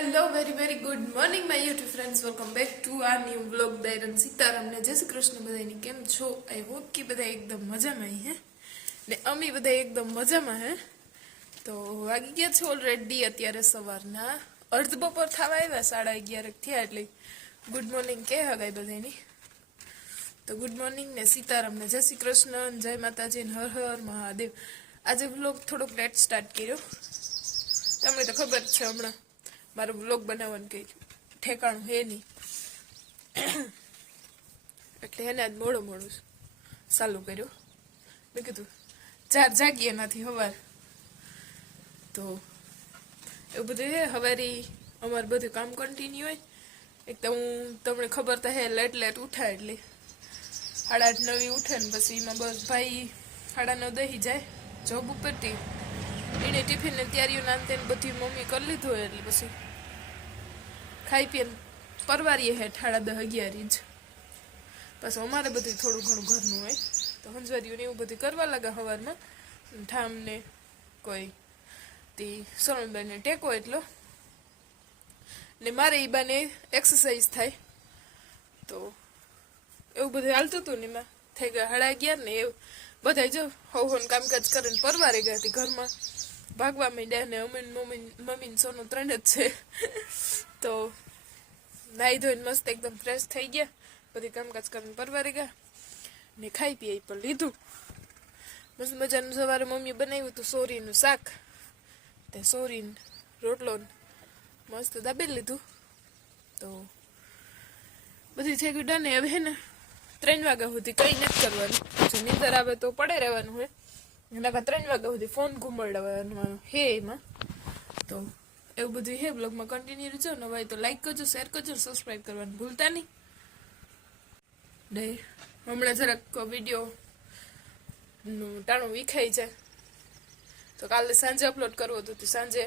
Hello very very good morning my YouTube friends, welcome back two આ new blog. દૈરન સીતારામને જય શ્રી કૃષ્ણ. બધાની કેમ છો? આઈ હોપ કે બધા એકદમ મજામાં હે ને અમી બધા એકદમ મજામાં હે. તો વાગી ગયા છે ઓલરેડી અત્યારે સવારના અર્ધ બપોર થવા આવ્યા, 11:30 થયા. એટલે ગુડ મોર્નિંગ કે હગાય બધાની. તો ગુડ મોર્નિંગ ને સીતારામ ને જય શ્રી કૃષ્ણ, જય માતાજી ને હર હર મહાદેવ. આજે બ્લોગ થોડોક લેટ સ્ટાર્ટ કર્યો. તમને તો ખબર છે હમણાં મારું બ્લોગ બનાવવાનું કંઈ ઠેકાણું હે નહીં, એટલે એને આજ મોડો ચાલુ કર્યો. મેં કીધું ચાર જાગીએ નથી હવાર, તો એવું બધું હે. હવારી અમારે બધું કામ કન્ટિન્યુ હોય. એક તો હું તમને ખબર તો હે લેટ ઉઠાય, એટલે 8:30-9 ઉઠે ને પછી એમાં બસ ભાઈ 9:30 દહી જાય જોબ ઉપરથી. એને ટિફિન ને તૈયારીઓ નાનતે બધી મમ્મી કરી લીધું હોય, એટલે પછી ખાઈ પીને પરવારીએ હેઠ 10:30-11 જ. પછી અમારે બધું થોડું ઘણું ઘરનું હોય, તો હંજવારીઓને એવું બધું કરવા લાગે સવારમાં. ઠામને કોઈ તે સોનલબાઈને ટેકો એટલો ને મારે એ બાને એક્સરસાઇઝ થાય. તો એવું બધું હાલતું હતું ને એમાં થઈ ગયા 11:30 ને એવું બધા જો હોન કામકાજ કરીને પરવારે ગયા હતી. ઘરમાં ભાગવા માંડ્યા ને મમ્મી સોનું 3 જ છે. તો નાહી ધોઈને મસ્ત એકદમ ફ્રેશ થઈ ગયા, બધી કામકાજ કરીને પરવારે ગયા ને ખાઈ પી પણ લીધું. મસ્ત મજાનું સવારે મમ્મીએ બનાવ્યું હતું સોરીનું શાક, તે સોરીન રોટલો મસ્ત દાબી લીધું. તો બધી થઈ ગયું ડને. હવે હે ને 3 વાગ્યા સુધી કંઈ નથી કરવાનું. જો નીંદર આવે તો પડે રહેવાનું હોય, એના 3 વાગ્યા સુધી ફોન ઘુમાડવાનો હે એમાં. તો એવું બધું હે. બ્લોગમાં કન્ટિન્યુ રહેજો. નવાય તો લાઈક કરજો, શેર કરજો, સબસ્ક્રાઈબ કરવાનું ભૂલતા નહીં. ને હમણાં જરાક વિડીયોનું ટાણું વિખાઈ જાય, તો કાલે સાંજે અપલોડ કરવો હતું. તો સાંજે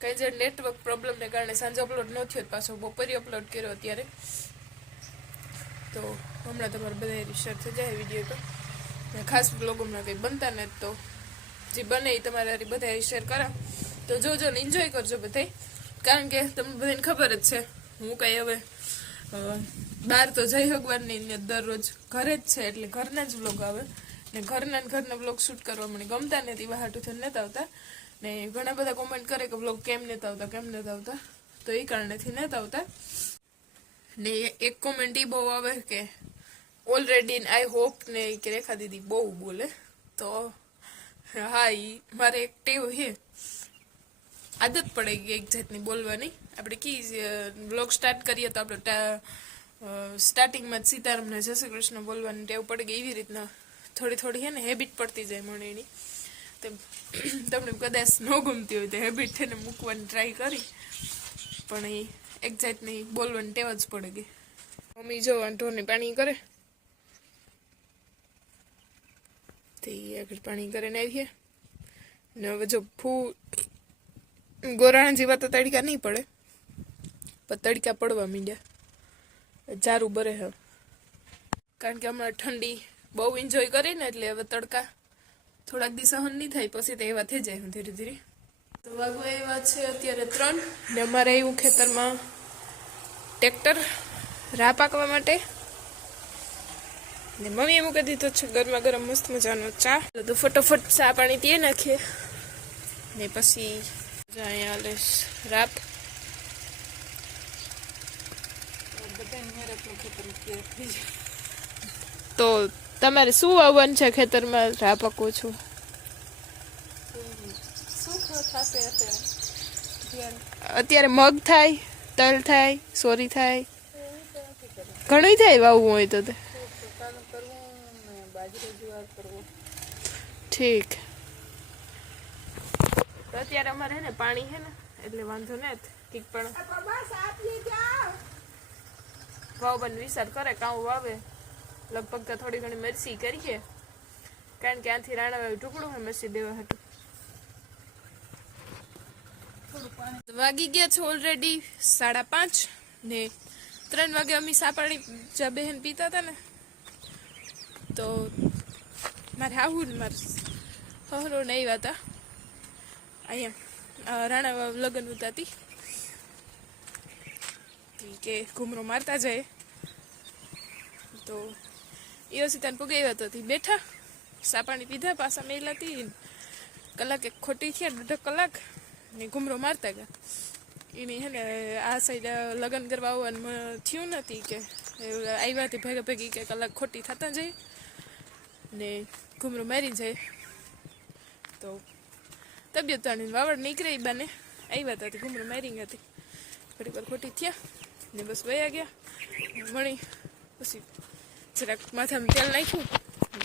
કંઈ જે નેટવર્ક પ્રોબ્લેમને કારણે સાંજે અપલોડ ન થયો, પાછો બપોરે અપલોડ કર્યો અત્યારે. તો હમણાં તમારે બધા શેર થઈ જાય વિડીયો. તો ખાસ બ્લોગ હમણાં કંઈ બનતા ને, તો જે બને એ તમારે બધા શેર કરા. તો જોજો ને એન્જોય કરજો બધાય, કારણ કે તમને બધાને ખબર જ છે હું કંઈ હવે બહાર તો જઈ ભગવાનની ને દરરોજ ઘરે જ છે, એટલે ઘરના જ બ્લોગ આવે ને ઘરના બ્લોગ શૂટ કરવા મને ગમતા નથી, બહારથી નથી આવતા. ને ઘણા બધા કોમેન્ટ કરે કે બ્લોગ કેમ નથી આવતા, તો એ કારણેથી નથી આવતા. ને એક કોમેન્ટ એ બહુ આવે કે ઓલરેડી આઈ હોપ ને કે રેખા દીદી બહુ બોલે. તો હા, એ મારે એક ટેવ છે, આદત પડી ગઈ એક જાતની બોલવાની. આપણે કી બ્લોગ સ્ટાર્ટ કરીએ તો આપણે સ્ટાર્ટિંગમાં જ સીતારામને જય શ્રી કૃષ્ણ બોલવાની ટેવ પડી ગઈ. એવી રીતના થોડી હે ને હેબિટ પડતી જાય મને એની. તમને કદાચ ન ગમતી હોય તો હેબિટ થઈને મૂકવાની ટ્રાય કરી, પણ એ એક જાતની બોલવાની ટેવ જ પડી ગઈ. મમ્મી જો ઢોરને પાણી કરે, તે આગળ પાણી કરીને આવીએ ને. હવે જો ગોરાણા જેવા તો તડકા નહીં પડે, પણ તડકા પડવા માંડ્યા, જારું બરે હે. કારણ કે હમણાં ઠંડી બહુ એન્જોય કરીને, એટલે હવે તડકા થોડાક દિવસ સહન નહીં થાય, પછી તો એવા થઈ જાય ધીરે ધીરે. તો વાગવા એવા છે અત્યારે 3 ને અમારે એવું ખેતરમાં ટ્રેક્ટર રા પાકવા માટે. ને મમ્મીએ મૂકી દીધો છે ગરમા ગરમ મસ્ત મજાનો ચા. તો ફટોફટ ચા પાણી પીએ નાખીએ ને પછી અહીંયા લેશ રાપ. તો તમારે શું વાવવાનું છે ખેતરમાં? રા પાકો છો? અત્યારે મગ થાય, તલ થાય, સોરી થાય, ઘણું થાય વાવવું હોય તો. ઠીક. તો અત્યારે અમારે હે ને પાણી હે ને, એટલે વાંધો નથી. ઠીક, પણ વાવવાનો વિચાર કરે કાઉ વાવે. લગભગ તો થોડી ઘણી મરસી કરીએ, કારણ કે આથી રાણા વાવી ટુકડું હોય મરસી દેવા હતું. વાગી ગયા છે ઓલરેડી 5:30 ને 3 વાગે અમે સા પાણી જ્યાં બહેન પીતા હતા ને, તો મારે આવું ને મારે હરો ને આવ્યા હતા અહીંયા રાણા લગ્ન ઉતાતી. કે ઘૂમરો મારતા જાય. તો એ સીતાને પગાવ્યા તો બેઠા, સા પાણી પીધા, પાછા મેલાતી કલાક એક ખોટી થયા, 1.5 કલાક ને ઘૂમરો મારતા ગયા. એની હે ને આ સાઈડ લગ્ન કરવા આવવાનું થયું નથી કે આવ્યા હતી ભેગા ભેગી કે કલાક ખોટી થતા જાય ને ઘૂમરો મારી જાય. તો તબિયત તાણી વાવડ નીકળે એ બાને આવ્યા હતા, ઘૂમરો મારી હતી. ઘડી વાર ખોટી થયા ને બસ વયા ગયા. મળી પછી જરાક માથામાં તેલ નાખ્યું,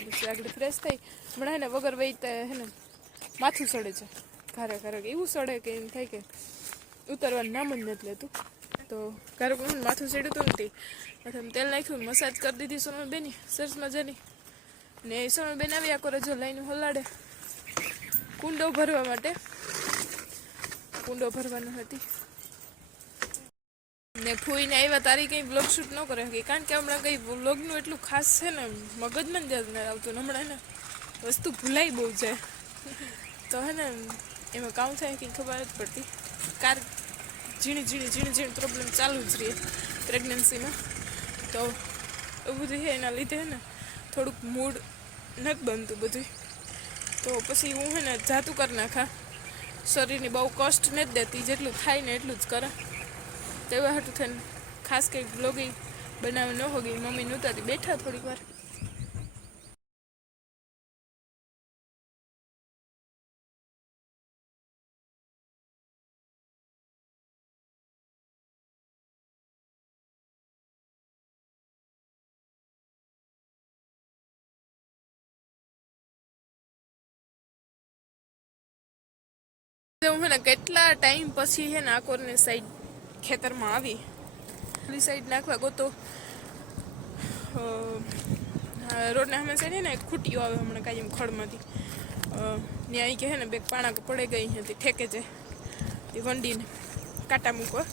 પછી આગળ ફ્રેશ થઈ. હમણાં હે ને વગર વહીતા હે ને માથું સડે છે, ઘારે ઘારે એવું સડે કે એમ થાય કે ઉતારવાનું નામ જ નથી લેતું. તો ઘારેક માથું સડ્યું હતું નથી, માથામાં તેલ નાખ્યું, મસાજ કરી દીધી સોનલબેની સરસ મજાની. ને સોનલબેન આવી આખો રજો લઈને હલાડે કુંડો ભરવા માટે, કુંડો ભરવાનો હતી. ને ફૂઈને આવ્યા તારી કંઈ બ્લોગ શૂટ ન કરે કે, કારણ કે હમણાં કંઈ બ્લોગનું એટલું ખાસ છે ને મગજમાં જ ના આવતું. હમણાં ને વસ્તુ ભૂલાઈ બહુ જાય તો હે ને એમાં કામ થાય કંઈ ખબર નથી પડતી. ઝીણી પ્રોબ્લેમ ચાલુ જ રહે પ્રેગ્નન્સીમાં. તો એવું બધું છે, એના લીધે હે ને થોડુંક મૂડ નથી બનતું બધું. તો પછી હું હે ને જાતું કરી નાખા, શરીરની બહુ કષ્ટ નથી દેતી, જેટલું થાય ને એટલું જ કરે. તો એવા હાટું થઈને ખાસ કંઈક બ્લોગિંગ બનાવી ન હોગી. મમ્મી નહોતા બેઠા થોડીક વાર. હું હે ને કેટલા ટાઈમ પછી હે ને આકોરની સાઈડ ખેતરમાં આવી. પેલી સાઈડ નાખવા ગોતો રોડના સામે સાઈડ હે ને ખૂટીઓ આવે હમણાં કાંઈ ખડમાંથી, ત્યાં કે હે ને બે પાણા પડે ગઈ હતી ઠેકે છે તે વંડીને કાંટા મૂકવા.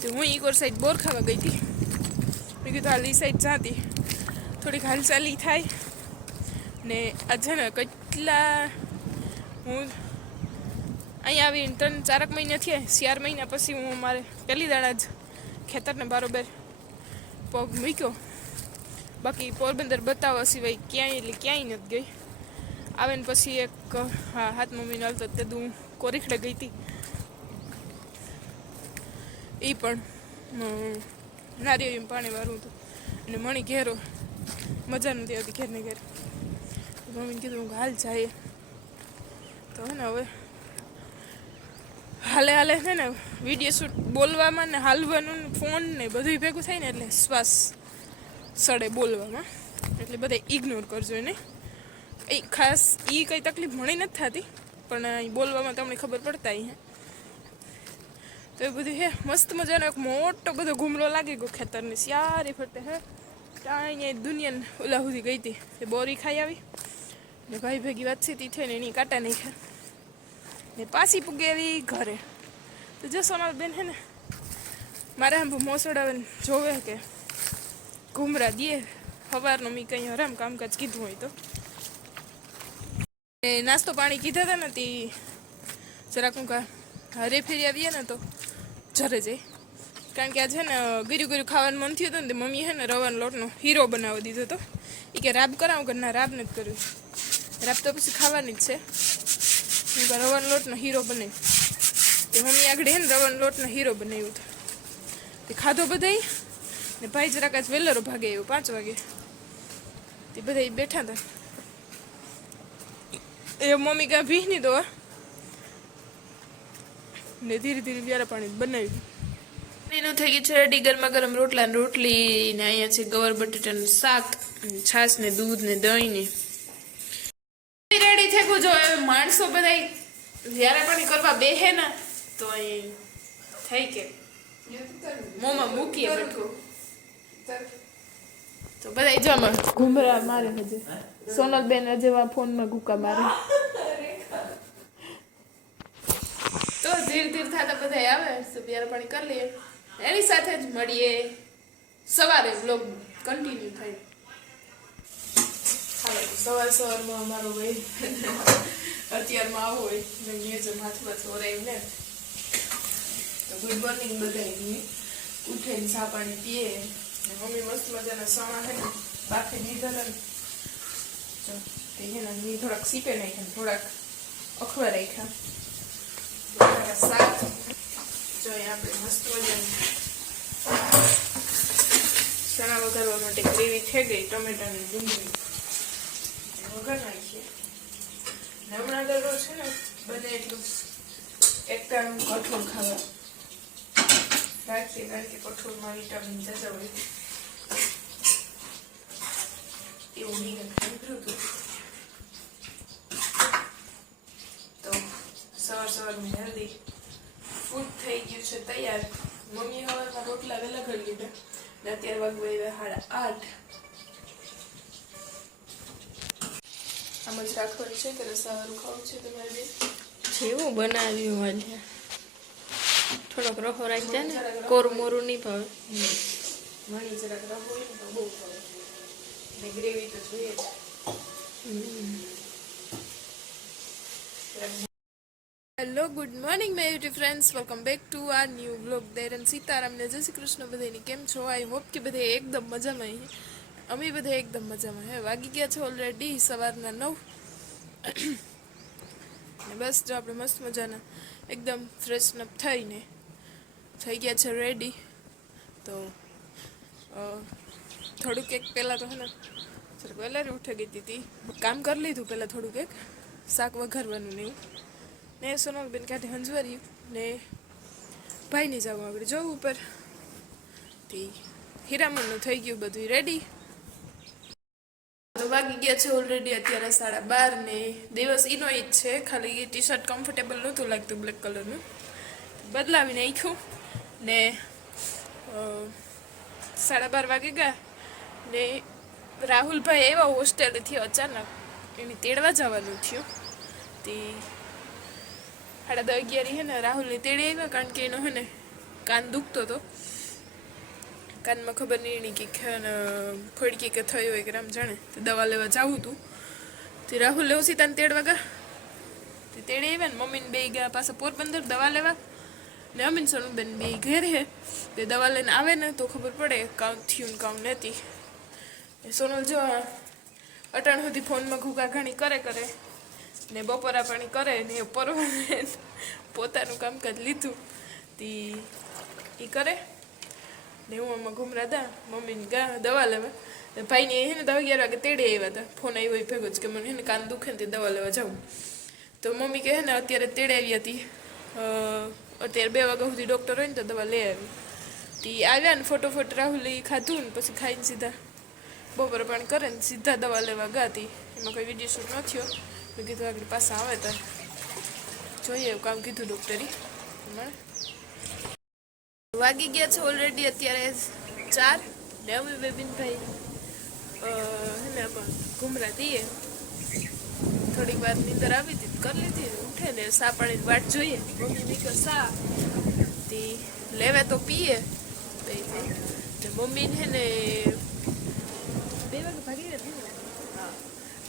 તો હું ઈકોર સાઈડ બોર ખાવા ગઈ હતી. મેં કીધું હાલ ઈ સાઈડ જાતી, થોડીક હાલચાલી થાય ને. આજે ને કેટલા હું અહીંયા આવીને 3-4 મહિના થયા, 4 મહિના પછી હું મારે પહેલી દાડા જ ખેતરને બારોબાર પગ મૂક્યો. બાકી પોરબંદર બતાવવા સિવાય ક્યાંય એટલે ક્યાંય નથી ગઈ. આવે ને પછી એક હાથ મમ્મીને હાલતો તે હું કોરીખડે ગઈ હતી. એ પણ નારિયેળીમાં પાણી વાળું હતું અને મણી ઘેરો મજા નથી આવતી ઘેરને ઘેર. મમ્મીને કીધું હું હાલ જાય. તો હે ને હવે હાલે છે ને વિડીયો શૂટ બોલવામાં ને હાલવાનું ને ફોન ને બધું ભેગું થાય ને એટલે શ્વાસ સડે બોલવામાં, એટલે બધા ઇગ્નોર કરજો એને. એ ખાસ એ કંઈ તકલીફ મળી નથી થતી, પણ બોલવામાં તમને ખબર પડતા હે. તો એ બધું હે મસ્ત મજાનો એક મોટો બધો ઘૂમરો લાગી ગયો ખેતરની સારી ફરતે. હે ત્યાં અહીંયા દુનિયાને ઓલા સુધી ગઈ હતી, એ બોરી ખાઈ આવી ને ભાઈ ભેગી વાતચીત થઈ ને એની કાંટા નાખ્યા ને પાછી પૂગેલી ઘરે. તો જો સોનલબેન હે ને મારે આમ મોસડાવે જોવે કે ઘૂમરા દે સવારનો મેં કંઈ હરામ કામકાજ કીધું હોય તો. નાસ્તો પાણી કીધા હતા ને તે જરાક હું હરે ફેરી આવીએ ને તો જરે જાય, કારણ કે આજે ને ગર્યું ખાવાનું મન થયું હતું ને. મમ્મી હે ને રવાનો લોટનો હીરો બનાવી દીધો હતો. એ કે રાબ કરાવું કે ના રાબ નથી કર્યું, રાબ તો પછી ખાવાની જ છે. હું રવાનો લોટનો હીરો બનાવી, એ મમ્મી આગળ હે ને રવાનો લોટનો હીરો બનાવ્યો હતો. તે ખાધો બધાય ને ભાઈ જરાક આજ વેલરો ભાગે આવ્યો 5 વાગે. તે બધા બેઠા હતા. એ મમ્મી કાં ભીહ નહીં દો ને ધીરે ધીરે વ્યારા પાણી બનાવ્યું. એનું થઈ ગયું છે રેડી, ગરમા ગરમ રોટલા ને રોટલી ને અહીંયા છે ગવાર બટેટાનું શાક, છાશ ને દૂધ ને દહીં ને રેડી થઈ ગયું. જો માણસો બધા વ્યારા પાણી કરવા બેહે ને તો અહીં થઈ કે મોંમાં મૂકીએ બેઠું તો બધા જમા ઘૂમરા મારે. હજે સોનલબેન હજે ફોનમાં ગુકા મારે. તો ધીરે ધીરે થતા બધા આવે તો વ્યારા પાણી કરી લઈએ. એની સાથે જ મળીએ સવારે બ્લોગ કન્ટિન્યુ થાય. સવારમાં અમારો ભાઈ અત્યારમાં આવો હોય ને જો માથું ઓરાયું ને તો ગુડ મોર્નિંગ બધાને. ઉઠીને ચા પાણી પીએ ને મમ્મી મસ્ત મજાના સણા હે ને બાફી દીધા ને તે હે થોડાક સીપે નાખ્યા થોડાક અખવા રાખ્યા શાક જોઈએ આપણે મસ્ત મજાનું ચણા વઘારવા માટે ગ્રેવી થઈ ગઈ ટમેટાની ડુંગળી વઘાર નાખીએ હમણાં દરરોજ છે ને બને એટલું એક ટાણું કઠોળ ખાવા રાખીએ કારણ કે કઠોળમાં વિટામિન જતા હોય એવું નહીં ખાધું હતું તો સવારમાં હેલ્ધી ફૂડ થઈ ગયું છે તૈયાર મમ્મી હવારમાં રોટલા વહેલા કરી લીધા ને અત્યારે વાગવા 8:30 આમ જ રાખવાની છે કે રસાવાળું ખાવું છે તમારે જેવું બનાવ્યું વાલ્યા થોડોક રખો રાખજે ને કોરમોરું નહીં ભાવે મણી જરાક રખો હોય ને તો બહુ ભાવે ને ગ્રેવી તો જોઈએ જ hello good morning my YouTube friends welcome back to our new blog there and સીતારામને જય શ્રી કૃષ્ણ બધાની કેમ છો આઈ હોપ કે બધે એકદમ મજામાં અમે બધે એકદમ મજામાં હે વાગી ગયા છે ઓલરેડી સવારના 9 ને બસ જો આપણે મસ્ત મજાના એકદમ ફ્રેશન અપ થઈને થઈ ગયા છે રેડી તો થોડુંક એક પહેલાં તો હે ને જરાક વહેલા ઉઠી ગઈ હતી કામ કરી લીધું પહેલાં થોડુંક એક શાક વઘારવાનું ને એવું ને સોનલબેન કાંઠે હંજવાર્યું ને ભાઈને જવું આપણે જવું ઉપર તે હીરામણનું થઈ ગયું બધું રેડી તો વાગી ગયા છે ઓલરેડી અત્યારે 12:30 ને દિવસ એનો જ છે ખાલી એ ટી શર્ટ કમ્ફર્ટેબલ નહોતું લાગતું બ્લેક કલરનું બદલાવી નાખ્યું ને 12:30 વાગે ગયા ને રાહુલભાઈ એવા હોસ્ટેલેથી અચાનક એને તેડવા જવાનું થયું તે 10:30 હે ને રાહુલને તેડી આવ્યા કારણ કે એનો હે ને કાન દુખતો હતો કાનમાં ખબર નહીં એની કે ફોડકી કે થઈ હોય કે રામ જાણે તે દવા લેવા જવું હતું તે રાહુલ ઓસીતાને તેડવા ગયા તે તેડી આવ્યા ને મમ્મીને બે ગયા પાછા પોરબંદર દવા લેવા ને અમીન સોનુબેન બે ઘેર હે તે દવા લઈને આવે ને તો ખબર પડે કામ થયું ને કામ નથી સોનલ જો અટાણ સુધી ફોનમાં ઘૂકા ઘાણી કરે ને બપોરા પાણી કરે ને એ પરવાને પોતાનું કામકાજ લીધું તે એ કરે ને હું આમાં ઘૂમરા હતા મમ્મીને ગા દવા લેવા ભાઈને હે ને 11 વાગે તેડે આવ્યા હતા ફોન આવ્યો એ ભેગો જ કે મને હે ને કાન દુખે ને તે દવા લેવા જાઉં તો મમ્મી કહે ને અત્યારે તેડે આવી હતી અત્યારે 2 વાગ્યા સુધી ડૉક્ટર હોય ને તો દવા લઈ આવી તે આવ્યા ને ફોટોફોટ રાહુલ ખાધું ને પછી ખાઈને સીધા બપોરે પાણી કરે ને સીધા દવા લેવા ગયા હતી એમાં કોઈ વિડીયો શૂટ ન થયો મેં કીધું આગળ પાછા આવે તો જોઈએ એવું કામ કીધું ડૉક્ટરે વાગી ગયા છે ઓલરેડી અત્યારે 4 ને અમે બેબીનભાઈ હે ને આમાં ઘૂમરા દઈએ થોડીક વાર નીંદર આવી હતી કરી લીધી ઉઠે ને સા પાણીની વાટ જોઈએ મમ્મી નીકળ સા તે લેવે તો પીએ ને મમ્મીને હે ને 2 વાગે ભાગી ગયા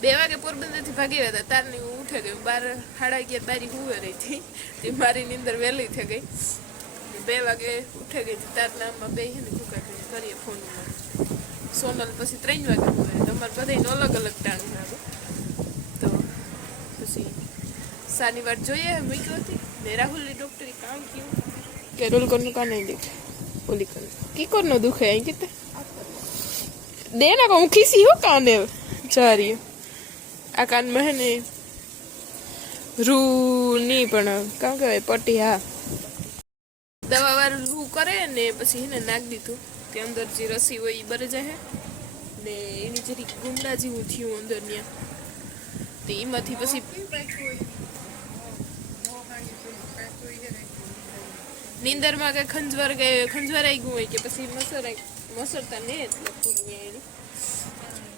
2 વાગે પોરબંદરથી ભાગી ગયા હતા તારની હું ઉઠે ગઈ 12:30 બારી હુવે રહી હતી તે મારી નીંદર વહેલી થઈ ગઈ 2 વાગે ઉઠે ગઈ હતી તારના આમાં બે ને ભૂકા કરીએ ફોનમાં સોનલ પછી 3 વાગે હુવે અમારે બધાને અલગ અલગ ટાણું લાગે તો પછી સાની વાત જોઈએ મૂક્યો હતી ને રાહુલની ડૉક્ટરે કામ કર્યું કે રોલ કરનું કાન નહીં દુખે ઓલી કર કી નો દુખે અહીં કીતે દેના હું ખીસી હો કાને ચારી આ કાનમાં હે ને રૂ નહીં પણ કામ કહેવાય પટ્ટી હા દવા વાળું રૂ કરે ને પછી એને નાખી દીધું તે અંદર જે રસી હોય એ બરે જાય ને એની જરી ગુંડા જેવું થયું અંદર ત્યાં તો એમાંથી પછી નીંદરમાં કઈ ખંજવારાઈ ગયું હોય કે પછી મસરતા ને એટલે એની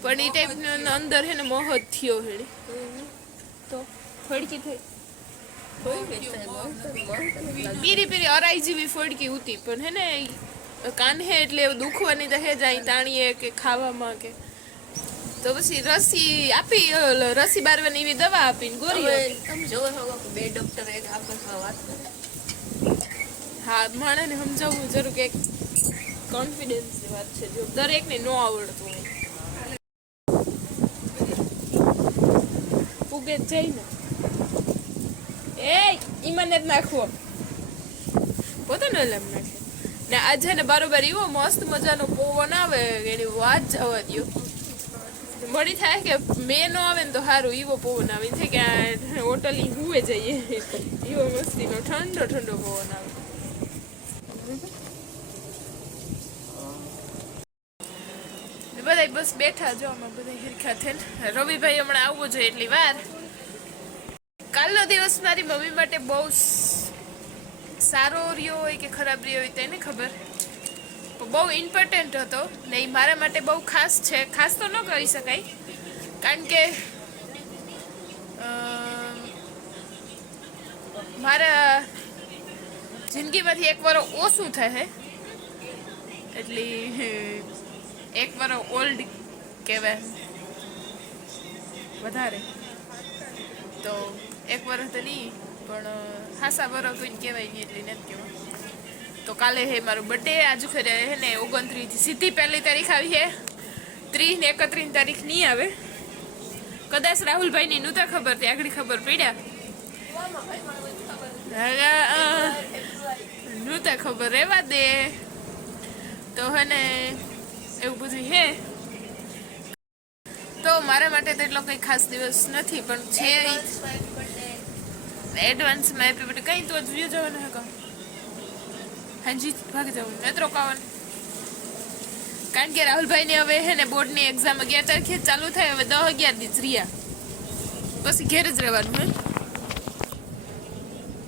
પણ એ ટાઈપનો અંદર હે ને મોહત થયો હે તો ફડકી થઈ પીરી અરાઈ જેવી ફડકી હતી પણ હે ને કાન હે એટલે દુખવાની તો હે જાય તાણીએ કે ખાવામાં કે તો પછી રસી આપી રસી બારવાની એવી દવા આપીને ગોળી તમે જોવો છો કે 2 ડોક્ટર એક આપસ વાત કરે હા માણસને સમજાવવું જરૂર એક કોન્ફિડન્સની વાત છે જો દરેકને ન આવડતું હોય ઉગે જ જાય ને એ ઈમાન જ નાખવો પોતાનો એલામ નાખે ને આજે ને બારોબાર એવો મસ્ત મજાનો પવન આવે એની વાત જવા દો મળી થાય કે મેં ન આવે ને તો સારું એવો પવન આવે છે કે આ હોટલી હુએ જઈએ એવો મસ્તીનો ઠંડો ઠંડો પવન આવે બધા બસ બેઠા જો આમાં બધા હિરખા થઈને રવિભાઈ હમણાં આવવું જોઈએ એટલી વાર કાલનો દિવસ મારી મમ્મી માટે બહુ સારો રહ્યો હોય કે ખરાબ રહ્યો હોય તેને ખબર બહુ ઇમ્પોર્ટન્ટ હતો ને એ મારા માટે બહુ ખાસ છે ખાસ તો ન કહી શકાય કારણ કે મારા જિંદગીમાંથી એક વાર ઓછું થાય એટલી એક વાર ઓલ્ડ કહેવાય વધારે તો એક વર્ષ તો નહીં પણ ખાસા વર્ષ કોઈને કહેવાય નહીં એટલી નથી કહેવાય તો કાલે હે મારો બર્થડે આજુ ખરે હે ને 29 સીધી 1 તારીખ આવી છે 30 ને 31 તારીખ નહીં આવે કદાચ રાહુલભાઈની નહોતા ખબર તે આગળ ખબર પડ્યા નહોતા ખબર રહેવા દે તો હે ને એવું બધું હે તો મારા માટે તો એટલો કંઈ ખાસ દિવસ નથી પણ છે એડવાન્સમાં હેપી બર્થડે કંઈ તો વ્યૂ જવાનું હે કહું હાજી ભાગી જવું નથી રોકાવાનું કારણ કે રાહુલભાઈને હવે હે ને બોર્ડની એક્ઝામ 11 તારીખે ચાલુ થાય હવે 10-11 દિવસ રહ્યા પછી ઘેર જ રહેવાનું હે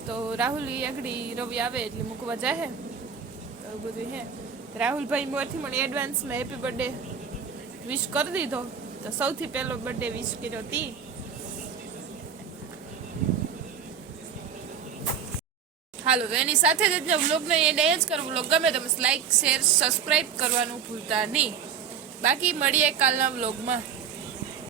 તો રાહુલ આગળ રવિ આવે એટલે મૂકવા જાય તો બધું હે રાહુલભાઈ મોરથી મને એડવાન્સમાં હેપી બર્થડે વિશ કરી દીધો તો સૌથી પહેલો બર્થડે વિશ કર્યો હતી હાલો તો એની સાથે જ વ્લોગને એન્ડ જ કરો વ્લોગ ગમે તો લાઈક શેર સબસ્ક્રાઈબ કરવાનું ભૂલતા નહીં બાકી મળીએ કાલના વ્લોગમાં